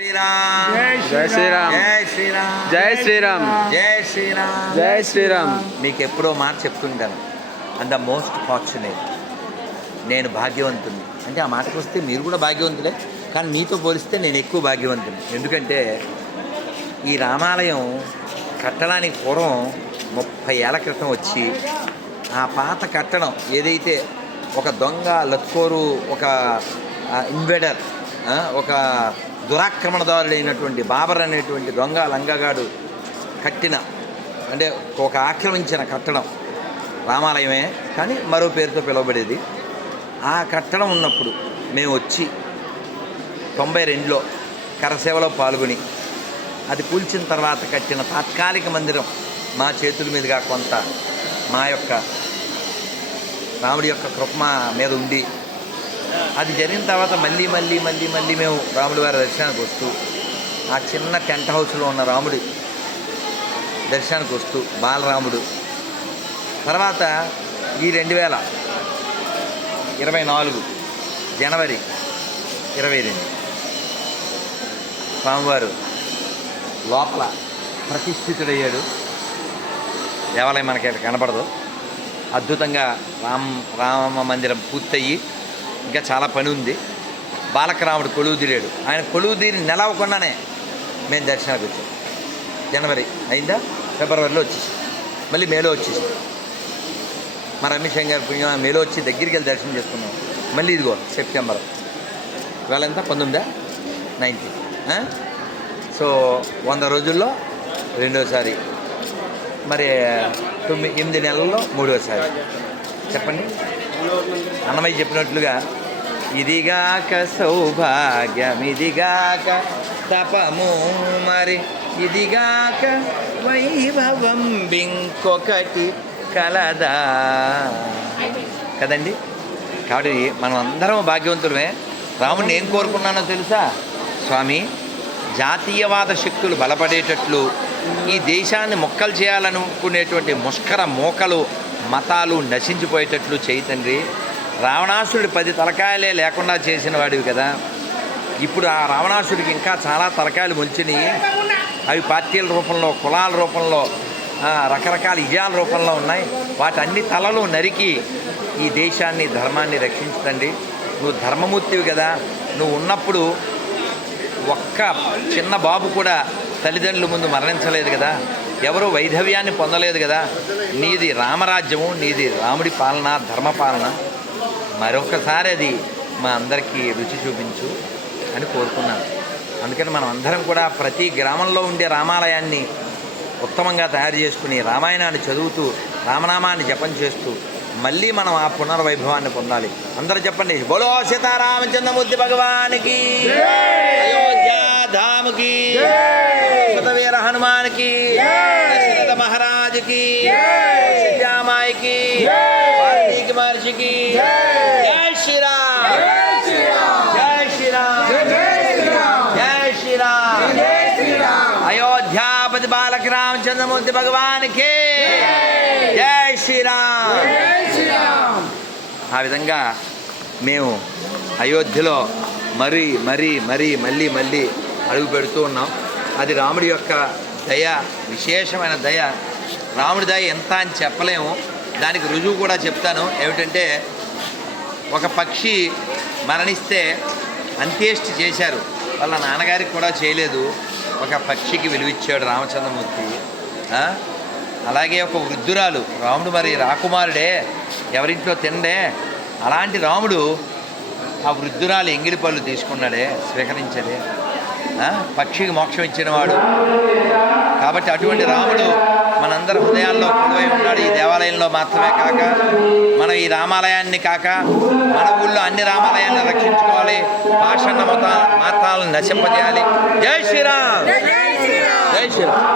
శ్రీరామ్. జై శ్రీరామ్. జై శ్రీరామ్. జై శ్రీరామ్. జై శ్రీరామ్. జై శ్రీరామ్. మీకు ఎప్పుడో మాట చెప్తుంటాను. అండ్ ద మోస్ట్ ఫార్చునేట్ నేను భాగ్యవంతుని అంటే ఆ మాటకు వస్తే మీరు కూడా భాగ్యవంతులే కానీ మీతో పోలిస్తే నేను ఎక్కువ భాగ్యవంతుని ఎందుకంటే ఈ రామాలయం కట్టడానికి పూర్వం ముప్పై ఏళ్ళ క్రితం వచ్చి ఆ పాత కట్టడం ఏదైతే ఒక దొంగ లత్కోరు ఒక ఇన్వేడర్ ఒక దురాక్రమణదారుడైనటువంటి బాబర్ అనేటువంటి దొంగ లంగగాడు కట్టిన అంటే ఒక ఆక్రమించిన కట్టడం రామాలయమే కానీ మరో పేరుతో పిలువబడేది. ఆ కట్టడం ఉన్నప్పుడు మేము వచ్చి తొంభై రెండులో కరసేవలో పాల్గొని అది కూల్చిన తర్వాత కట్టిన తాత్కాలిక మందిరం మా చేతుల మీదుగా కొంత మా యొక్క రాముడి యొక్క కృప మీద ఉండి అది జరిగిన తర్వాత మళ్ళీ మళ్ళీ మళ్ళీ మళ్ళీ మేము రాముడి వారి దర్శనానికి వస్తూ ఆ చిన్న టెంట్ హౌస్లో ఉన్న రాముడి దర్శనానికి వస్తూ బాలరాముడు. తర్వాత ఈ రెండు వేల ఇరవై నాలుగు జనవరి ఇరవై రెండు స్వామివారు లోపల ప్రతిష్ఠితుడయ్యాడు. దేవాలయం మనకి కనపడదు. అద్భుతంగా రామ్ రామ మందిరం పూర్తయ్యి ఇంకా చాలా పని ఉంది. బాలకరాముడు కొలువు తీరాడు. ఆయన కొలువు తీరి నెల అవ్వకుండానే మేము దర్శనానికి వచ్చాం. జనవరి అయిందా? ఫిబ్రవరిలో వచ్చేసి. మళ్ళీ మేలో వచ్చేసి. మా రమేష్ గారి పుణ్యం మేలో వచ్చి దగ్గరికి వెళ్ళి దర్శనం చేసుకున్నాం. మళ్ళీ ఇదిగో సెప్టెంబర్. ఇవాళ ఎంత? పంతొమ్మిదా? నైన్టీన్ సో వంద రోజుల్లో రెండోసారి. మరి తొమ్మిది ఎనిమిది నెలల్లో మూడోసారి. చెప్పండి. అన్నమయ్య చెప్పినట్లుగా ఇదిగాక సౌభాగ్యం ఇదిగాక తపము మరి ఇదిగాక వైభవం ఇంకొకటి కలదా. కదండి? కాబట్టి మనం అందరం భాగ్యవంతులమే. రాముడిని ఏం కోరుకున్నానో తెలుసా? స్వామి జాతీయవాద శక్తులు బలపడేటట్లు ఈ దేశాన్ని మొక్కలు చేయాలనుకునేటువంటి ముష్కర మోకలు మతాలు నశించిపోయేటట్లు చేయి తండ్రి. రావణాసురుడి పది తలకాయలే లేకుండా చేసిన వాడివి కదా. ఇప్పుడు ఆ రావణాసుడికి ఇంకా చాలా తలకాయలు మొలిచినాయి. అవి పార్టీల రూపంలో కులాల రూపంలో రకరకాల ఇజాల రూపంలో ఉన్నాయి. వాటన్ని తలలు నరికి ఈ దేశాన్ని ధర్మాన్ని రక్షించదండి నువ్వు ధర్మమూర్తివి కదా. నువ్వు ఉన్నప్పుడు ఒక్క చిన్న బాబు కూడా తల్లిదండ్రుల ముందు మరణించలేదు కదా. ఎవరు వైధవ్యాన్ని పొందలేదు కదా. నీది రామరాజ్యము నీది రాముడి పాలన ధర్మపాలన. మరొకసారి అది మా అందరికీ రుచి చూపించు అని కోరుకున్నాను. అందుకని మనం అందరం కూడా ప్రతి గ్రామంలో ఉండే రామాలయాన్ని ఉత్తమంగా తయారు చేసుకుని రామాయణాన్ని చదువుతూ రామనామాన్ని జపం చేస్తూ మళ్ళీ మనం ఆ పునర్వైభవాన్ని పొందాలి. అందరూ చెప్పండి బోలో సీతారామచంద్రమూర్తి భగవానికి అయోధ్యాధాముకి సుతవీర హనుమాన్కి దశరథ మహారాజుకి సీతామాయికి మహర్షికి. జై. శ్రీరామ్. జై శ్రీరామ్. జై శ్రీరామ్. అయోధ్యాపతి బాలక రామచంద్రమూర్తి భగవానికి. జై శ్రీరామ్. ఆ విధంగా మేము అయోధ్యలో మరీ మరీ మరీ మళ్ళీ మళ్ళీ అడుగు పెడుతూ ఉన్నాం. అది రాముడి యొక్క దయ విశేషమైన దయ. రాముడి దయ ఎంత అని చెప్పలేము. దానికి రుజువు కూడా చెప్తాను. ఏమిటంటే ఒక పక్షి మరణిస్తే అంత్యేష్టి చేశారు. వాళ్ళ నాన్నగారికి కూడా చేయలేదు. ఒక పక్షికి విలువిచ్చాడు రామచంద్రమూర్తి. అలాగే ఒక వృద్ధురాలు రాముడు మరి రాకుమారుడే ఎవరింట్లో తిండే. అలాంటి రాముడు ఆ వృద్ధురాలు ఎంగిలి పళ్ళు తీసుకున్నాడే స్వీకరించడే పక్షికి మోక్షం ఇచ్చినవాడు. కాబట్టి అటువంటి రాముడు మనందరి హృదయాల్లో కొలువై ఉన్నాడు. ఈ దేవాలయంలో మాత్రమే కాక మనం ఈ రామాలయాన్ని కాక మన ఊళ్ళో అన్ని రామాలయాలను రక్షించుకోవాలి. భాషన్న మత మతాలను నశింపజేయాలి. జై శ్రీరామ్! జై శ్రీరామ్!